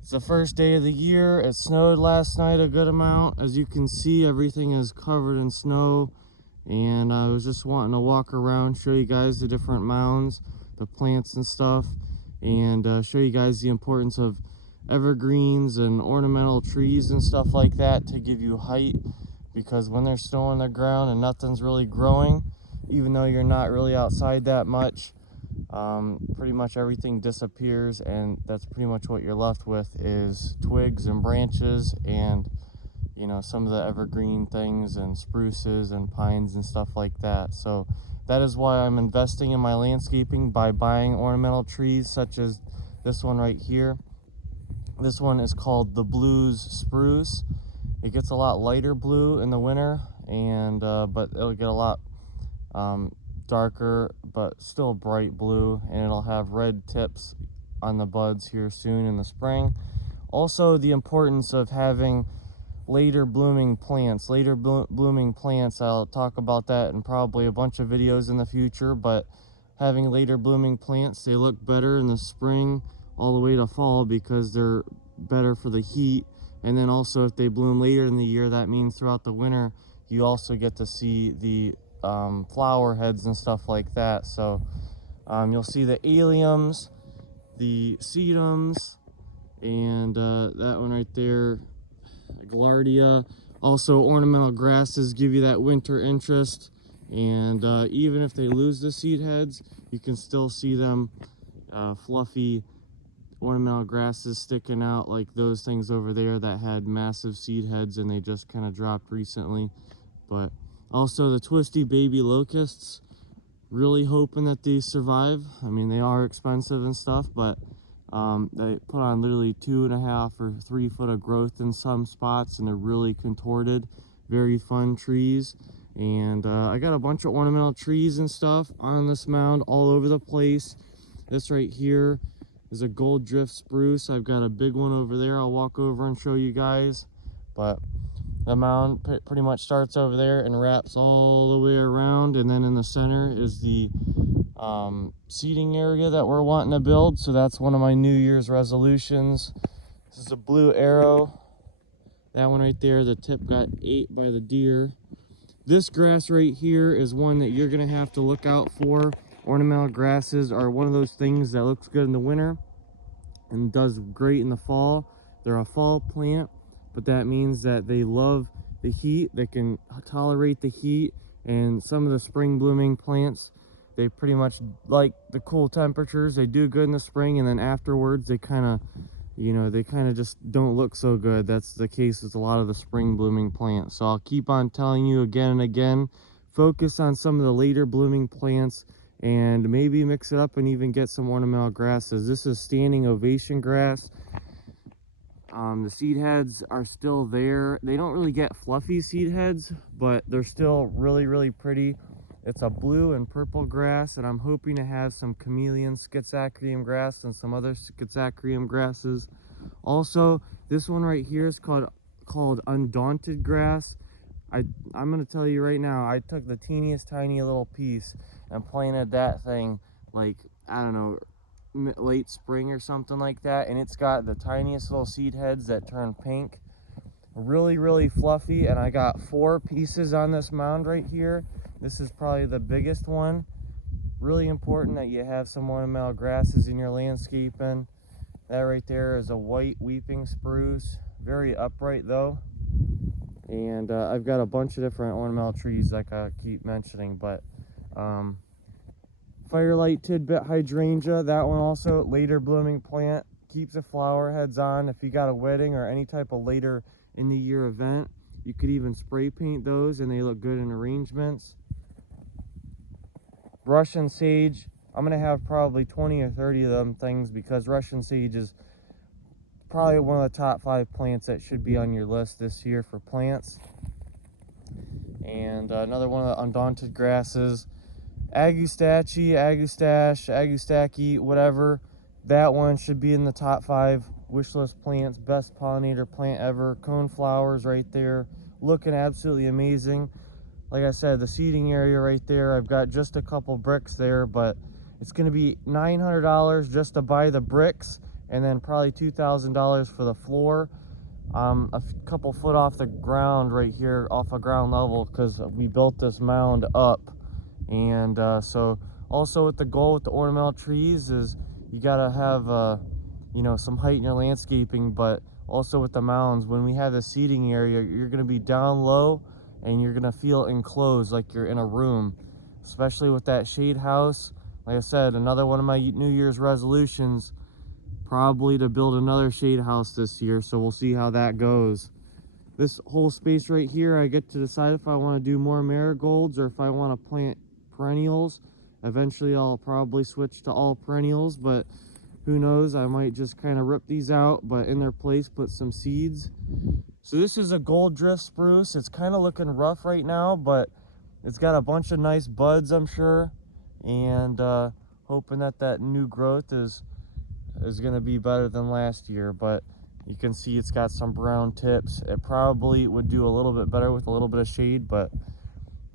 It's the first day of the year. It snowed last night a good amount. As you can see, everything is covered in snow. And I was just wanting to walk around, show you guys the different mounds, the plants and stuff, and show you guys the importance of evergreens and ornamental trees and stuff like that to give you height. Because when there's snow on the ground and nothing's really growing, even though you're not really outside that much, pretty much everything disappears, and that's pretty much what you're left with is twigs and branches and, you know, some of the evergreen things and spruces and pines and stuff like that. So that is why I'm investing in my landscaping by buying ornamental trees such as this one right here. This one is called the Blues Spruce. It gets a lot lighter blue in the winter, and but it'll get a lot darker but still bright blue, and it'll have red tips on the buds here soon in the spring. Also, the importance of having later blooming plants. Blooming plants, I'll talk about that in probably a bunch of videos in the future, but having later blooming plants, they look better in the spring all the way to fall because they're better for the heat. And then also, if they bloom later in the year, that means throughout the winter you also get to see the flower heads and stuff like that. So you'll see the alliums, the sedums, and that one right there, gaillardia. Also, ornamental grasses give you that winter interest, and even if they lose the seed heads, you can still see them fluffy ornamental grasses sticking out, like those things over there that had massive seed heads and they just kind of dropped recently. But also the twisty baby locusts, really hoping that these survive. I mean, they are expensive and stuff, but they put on literally 2.5 or 3 foot of growth in some spots, and they're really contorted. Very fun trees. And I got a bunch of ornamental trees and stuff on this mound all over the place. This right here is a gold drift spruce. I've got a big one over there. I'll walk over and show you guys. But the mound pretty much starts over there and wraps all the way around, and then in the center is the seating area that we're wanting to build. So that's one of my New Year's resolutions. This is a blue arrow. That one right there, the tip got ate by the deer. This grass right here is one that you're gonna have to look out for. Ornamental grasses are one of those things that looks good in the winter and does great in the fall. They're a fall plant, but that means that they love the heat. They can tolerate the heat, and some of the spring blooming plants, they pretty much like the cool temperatures. They do good in the spring, and then afterwards they kind of, you know, they kind of just don't look so good. That's the case with a lot of the spring blooming plants. So I'll keep on telling you again and again, focus on some of the later blooming plants and maybe mix it up and even get some ornamental grasses. This is standing ovation grass. The seed heads are still there. They don't really get fluffy seed heads, but they're still really pretty. It's a blue and purple grass, and I'm hoping to have some chameleon schizachyrium grass and some other schizachyrium grasses. Also, this one right here is called undaunted grass. I'm going to tell you right now, I took the teeniest tiny little piece and planted that thing like, I don't know, late spring or something like that, and it's got the tiniest little seed heads that turn pink. Really fluffy, and I got 4 pieces on this mound right here. This is probably the biggest one. Really important that you have some ornamental grasses in your landscaping. That right there is a white weeping spruce, very upright though. And I've got a bunch of different ornamental trees like I keep mentioning, but firelight tidbit hydrangea, that one also later blooming plant, keeps the flower heads on. If you got a wedding or any type of later in the year event, you could even spray paint those and they look good in arrangements. Russian sage, I'm gonna have probably 20 or 30 of them things because Russian sage is probably one of the top 5 plants that should be on your list this year for plants. And another one of the undaunted grasses, Agustache, Agustachy, whatever. That one should be in the top 5 wish list plants. Best pollinator plant ever. Cone flowers right there, looking absolutely amazing. Like I said, the seating area right there, I've got just a couple bricks there, but it's going to be $900 just to buy the bricks, and then probably $2,000 for the floor. A couple foot off the ground right here, off of ground level, because we built this mound up. And so also with the goal with the ornamental trees is you gotta have you know, some height in your landscaping, but also with the mounds, when we have the seating area, you're gonna be down low and you're gonna feel enclosed like you're in a room, especially with that shade house. Like I said, another one of my New Year's resolutions, probably to build another shade house this year, so we'll see how that goes. This whole space right here, I get to decide if I want to do more marigolds or if I want to plant perennials. Eventually I'll probably switch to all perennials, but who knows, I might just kind of rip these out, but in their place put some seeds. So this is a gold drift spruce. It's kind of looking rough right now, but it's got a bunch of nice buds, I'm sure, and hoping that that new growth is going to be better than last year. But you can see it's got some brown tips. It probably would do a little bit better with a little bit of shade, but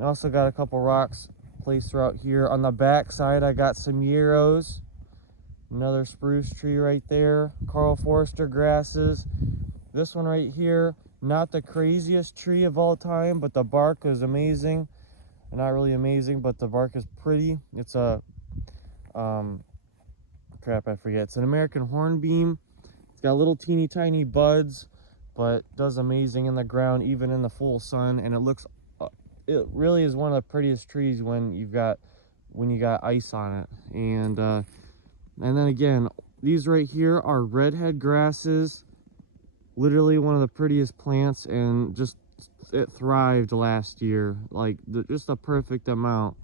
I also got a couple rocks placed throughout here. On the back side, I got some yarrows, another spruce tree right there, Carl Forster grasses. This one right here, not the craziest tree of all time, but the bark is amazing. Not really amazing, but the bark is pretty. It's a crap, I forget. It's an American hornbeam. It's got little teeny tiny buds, but does amazing in the ground, even in the full sun. And it looks, it really is one of the prettiest trees when you got ice on it. And then again, these right here are redhead grasses. Literally one of the prettiest plants, and just it thrived last year, like just a perfect amount.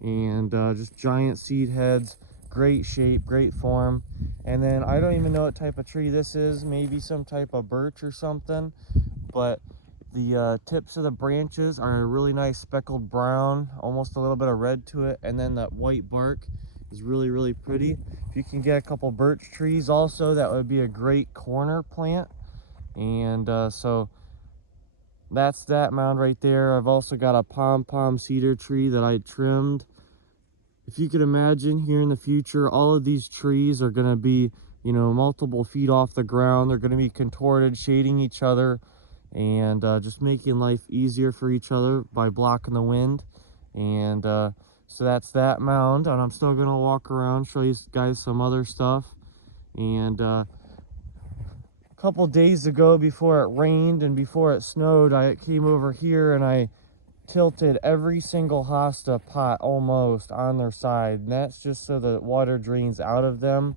And just giant seed heads, great shape, great form. And then I don't even know what type of tree this is, maybe some type of birch or something, but the tips of the branches are a really nice speckled brown, almost a little bit of red to it, and then that white bark is really, really pretty. If you can get a couple birch trees also, that would be a great corner plant. And so that's that mound right there. I've also got a pom-pom cedar tree that I trimmed. If you could imagine, here in the future, all of these trees are going to be, you know, multiple feet off the ground. They're going to be contorted, shading each other, and just making life easier for each other by blocking the wind. And so that's that mound, and I'm still going to walk around, show you guys some other stuff. And a couple days ago, before it rained and before it snowed, I came over here and I tilted every single hosta pot almost on their side, and that's just so the water drains out of them.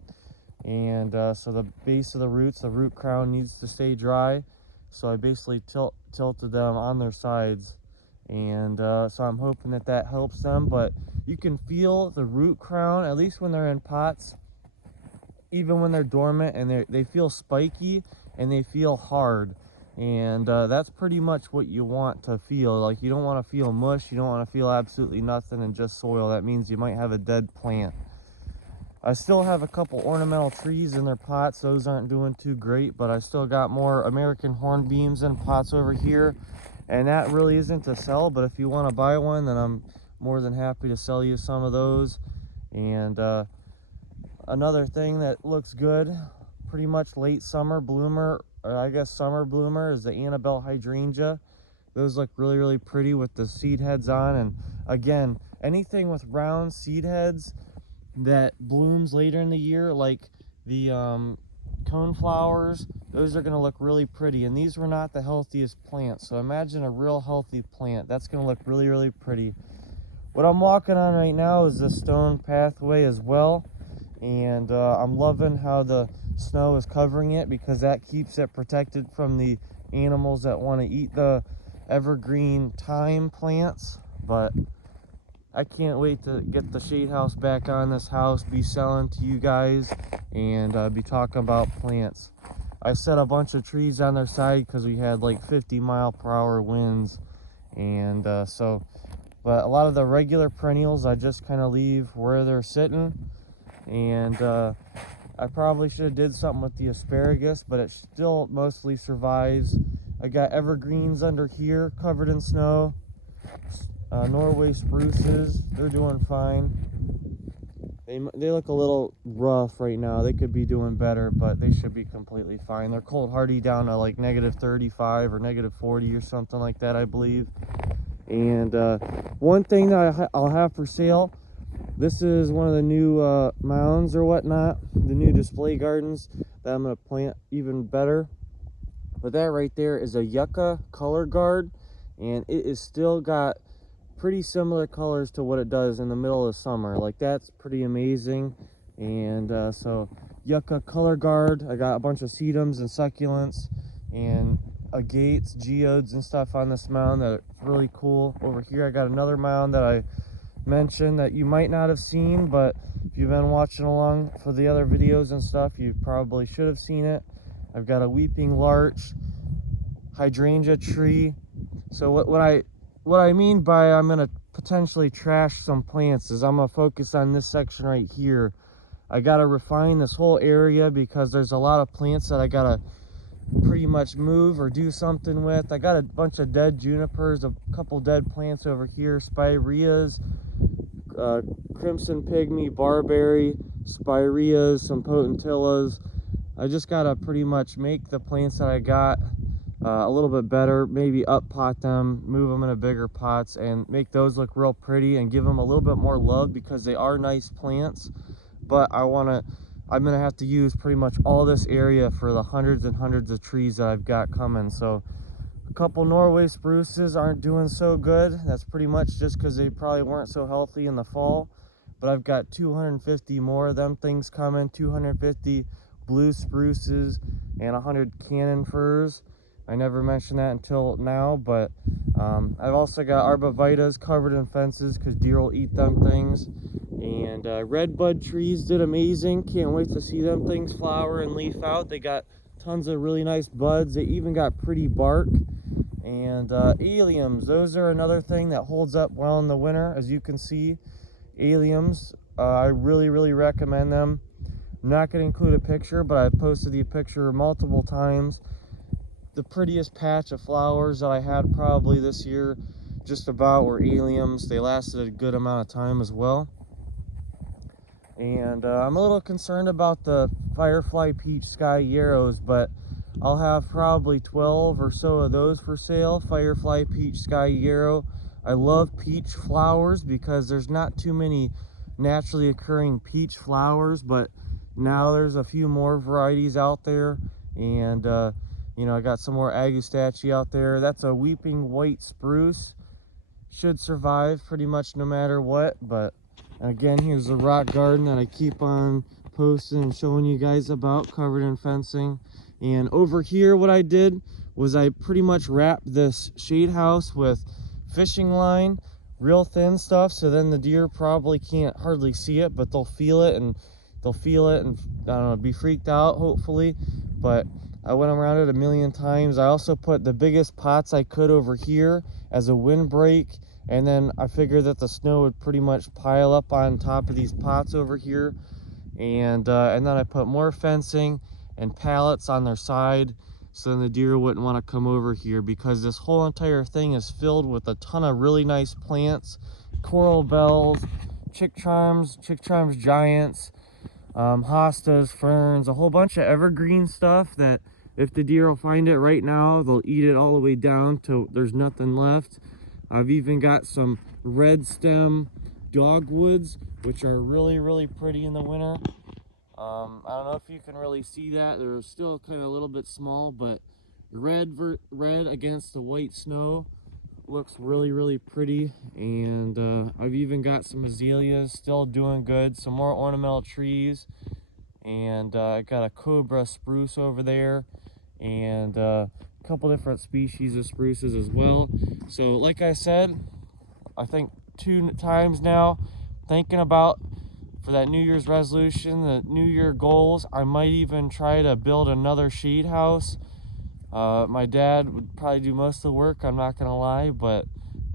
And so the base of the roots, the root crown, needs to stay dry, so I basically tilted them on their sides. And so I'm hoping that that helps them. But you can feel the root crown, at least when they're in pots, even when they're dormant, and they feel spiky and they feel hard. And that's pretty much what you want to feel. Like, you don't want to feel mush, you don't want to feel absolutely nothing and just soil. That means you might have a dead plant. I still have a couple ornamental trees in their pots. Those aren't doing too great, but I still got more American hornbeams in pots over here. And that really isn't to sell, but if you want to buy one, then I'm more than happy to sell you some of those. And another thing that looks good, pretty much late summer bloomer, or I guess summer bloomer, is the Annabelle hydrangea. Those look really, really pretty with the seed heads on. And again, anything with round seed heads that blooms later in the year, like the cone flowers, those are going to look really pretty. And these were not the healthiest plants, so imagine a real healthy plant. That's going to look really, really pretty. What I'm walking on right now is the stone pathway as well, and I'm loving how the snow is covering it, because that keeps it protected from the animals that want to eat the evergreen thyme plants. But I can't wait to get the shade house back on this house, be selling to you guys, and be talking about plants. I set a bunch of trees on their side because we had like 50-mile-per-hour winds, and but a lot of the regular perennials I just kind of leave where they're sitting. And I probably should have did something with the asparagus, but it still mostly survives. I got evergreens under here covered in snow. Norway spruces, they're doing fine. They look a little rough right now. They could be doing better, but they should be completely fine. They're cold hardy down to like -35 or -40 or something like that, I believe. And one thing that I'll have for sale, this is one of the new mounds or whatnot, the new display gardens that I'm going to plant even better. But that right there is a yucca color guard, and it is still got pretty similar colors to what it does in the middle of summer. Like, that's pretty amazing. And so yucca color guard, I got a bunch of sedums and succulents and agates, geodes and stuff on this mound that are really cool. Over here I got another mound that I mentioned that you might not have seen, but if you've been watching along for the other videos and stuff, you probably should have seen it. I've got a weeping larch, hydrangea tree. So what I mean by I'm gonna potentially trash some plants is I'm gonna focus on this section right here. I gotta refine this whole area because there's a lot of plants that I gotta pretty much move or do something with. I got a bunch of dead junipers, a couple dead plants over here, spireas, crimson pygmy, barberry, spireas, some potentillas. I just gotta pretty much make the plants that I got a little bit better, maybe up pot them, move them into bigger pots, and make those look real pretty and give them a little bit more love because they are nice plants. But I'm gonna have to use pretty much all this area for the hundreds and hundreds of trees that I've got coming. So a couple Norway spruces aren't doing so good. That's pretty much just because they probably weren't so healthy in the fall. But I've got 250 more of them things coming, 250 blue spruces and 100 cannon firs. I never mentioned that until now, but I've also got arborvitaes covered in fences because deer will eat them things. And red bud trees did amazing. Can't wait to see them things flower and leaf out. They got tons of really nice buds. They even got pretty bark. And alliums, those are another thing that holds up well in the winter. As you can see, alliums, I really recommend them. I'm not going to include a picture, but I've posted the picture multiple times. The prettiest patch of flowers that I had probably this year just about were alliums. They lasted a good amount of time as well. And I'm a little concerned about the firefly peach sky yarrows, but I'll have probably 12 or so of those for sale. Firefly peach sky yarrow. I love peach flowers because there's not too many naturally occurring peach flowers, but now there's a few more varieties out there. And you know, I got some more Agastache out there. That's a weeping white spruce. Should survive pretty much no matter what. But again, here's the rock garden that I keep on posting and showing you guys about, covered in fencing. And over here, what I did was I pretty much wrapped this shade house with fishing line, real thin stuff, so then the deer probably can't hardly see it, but they'll feel it and I don't know, be freaked out hopefully. But I went around it a million times. I also put the biggest pots I could over here as a windbreak, and then I figured that the snow would pretty much pile up on top of these pots over here. And then I put more fencing and pallets on their side so then the deer wouldn't want to come over here, because this whole entire thing is filled with a ton of really nice plants, coral bells, chick charms giants, hostas, ferns, a whole bunch of evergreen stuff that if the deer will find it right now, they'll eat it all the way down till there's nothing left. I've even got some red stem dogwoods, which are really pretty in the winter. I don't know if you can really see that. They're still kind of a little bit small, but red against the white snow looks really pretty. And I've even got some azaleas still doing good, some more ornamental trees, and I got a cobra spruce over there, and a couple different species of spruces as well. So like I said, I think 2 times now, thinking about for that New Year's resolution, the New Year goals, I might even try to build another shade house. My dad would probably do most of the work, I'm not gonna lie, but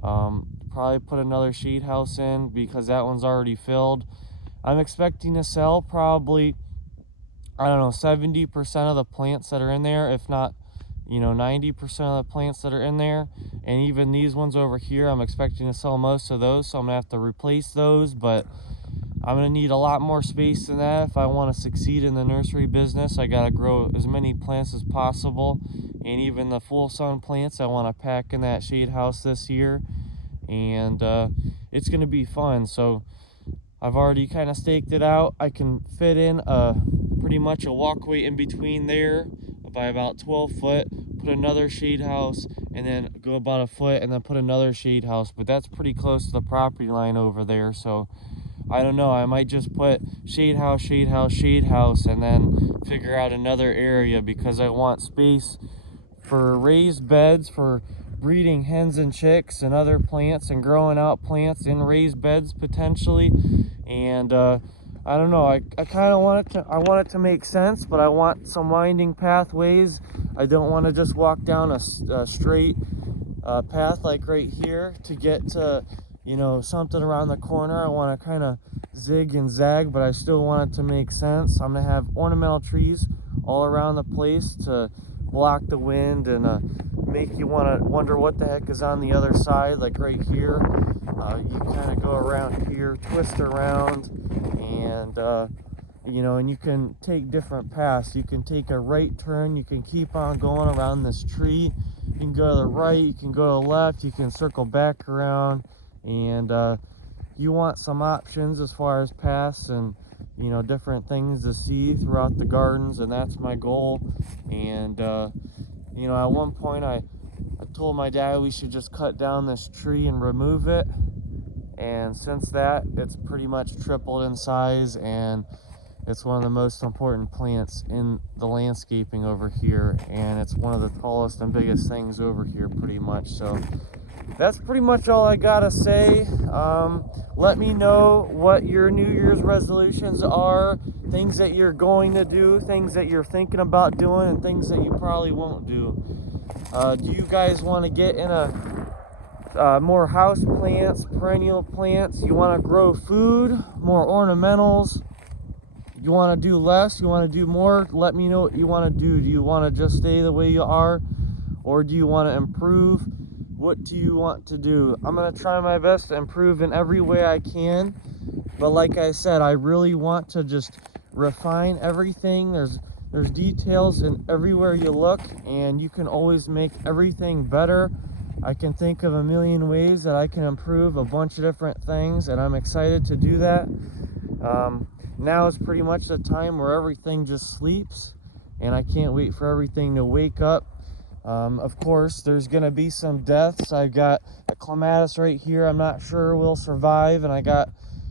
probably put another shade house in because that one's already filled. I'm expecting to sell probably, I don't know, 70% of the plants that are in there, if not, you know, 90% of the plants that are in there. And even these ones over here, I'm expecting to sell most of those, so I'm gonna have to replace those. But I'm gonna need a lot more space than that if I want to succeed in the nursery business. I gotta grow as many plants as possible, and even the full sun plants I want to pack in that shade house this year, and it's gonna be fun. So I've already kind of staked it out. I can fit in pretty much a walkway in between there by about 12 foot, put another shade house, and then go about a foot and then put another shade house. But that's pretty close to the property line over there, so I don't know, I might just put shade house, shade house, shade house, and then figure out another area, because I want space for raised beds for breeding hens and chicks and other plants, and growing out plants in raised beds potentially. And I don't know, I kind of want it to make sense, but I want some winding pathways. I don't want to just walk down a straight path like right here to get to, you know, something around the corner. I want to kind of zig and zag, but I still want it to make sense. I'm gonna have ornamental trees all around the place to block the wind and make you want to wonder what the heck is on the other side. Like right here, you kind of go around here, twist around, and you know, and you can take different paths. You can take a right turn, you can keep on going around this tree, you can go to the right, you can go to the left, you can circle back around, and you want some options as far as paths and, you know, different things to see throughout the gardens, and that's my goal. And you know, at one point I told my dad we should just cut down this tree and remove it, and since that, it's pretty much tripled in size, and it's one of the most important plants in the landscaping over here, and it's one of the tallest and biggest things over here pretty much. So that's pretty much all I gotta say. Let me know what your New Year's resolutions are, things that you're going to do, things that you're thinking about doing, and things that you probably won't do. Do you guys want to get in more house plants, perennial plants? You want to grow food, more ornamentals? You want to do less? You want to do more? Let me know what you want to do. Do you want to just stay the way you are, or do you want to improve? What do you want to do? I'm going to try my best to improve in every way I can, but like I said, I really want to just refine everything. There's details in everywhere you look, and you can always make everything better. I can think of a million ways that I can improve a bunch of different things, and I'm excited to do that. Now is pretty much the time where everything just sleeps, and I can't wait for everything to wake up. Of course, there's gonna be some deaths. I've got a clematis right here I'm not sure will survive, and I got,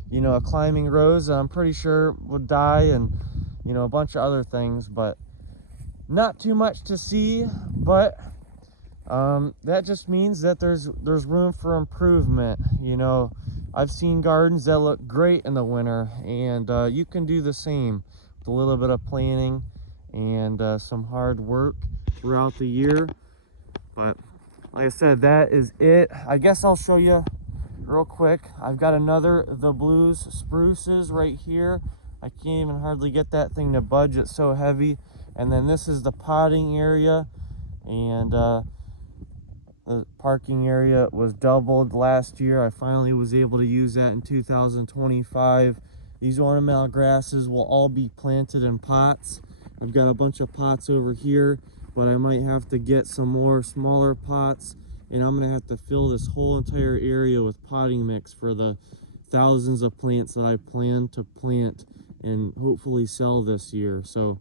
you know, a climbing rose that I'm pretty sure would die, and, you know, a bunch of other things, but not too much to see. But that just means that there's room for improvement. You know, I've seen gardens that look great in the winter, and you can do the same with a little bit of planning and some hard work throughout the year. But like I said, that is it. I guess I'll show you real quick. I've got another The Blues spruces right here. I can't even hardly get that thing to budge, it's so heavy. And then this is the potting area, and the parking area was doubled last year. I finally was able to use that in 2025. These ornamental grasses will all be planted in pots. I've got a bunch of pots over here, but I might have to get some more smaller pots, and I'm gonna have to fill this whole entire area with potting mix for the thousands of plants that I plan to plant and hopefully sell this year. So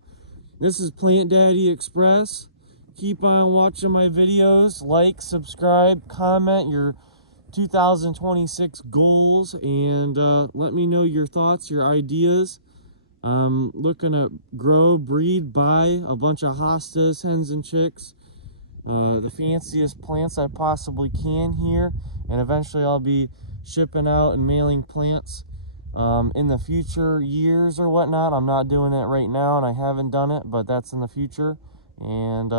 this is Plant Daddy Express. Keep on watching my videos, like, subscribe, comment your 2026 goals, and let me know your thoughts, your ideas. I'm looking to grow, breed, buy a bunch of hostas, hens and chicks, the fanciest plants I possibly can here, and eventually I'll be shipping out and mailing plants in the future years or whatnot. I'm not doing it right now, and I haven't done it, but that's in the future. And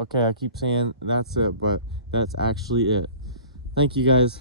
okay, I keep saying that's it, but that's actually it. Thank you guys.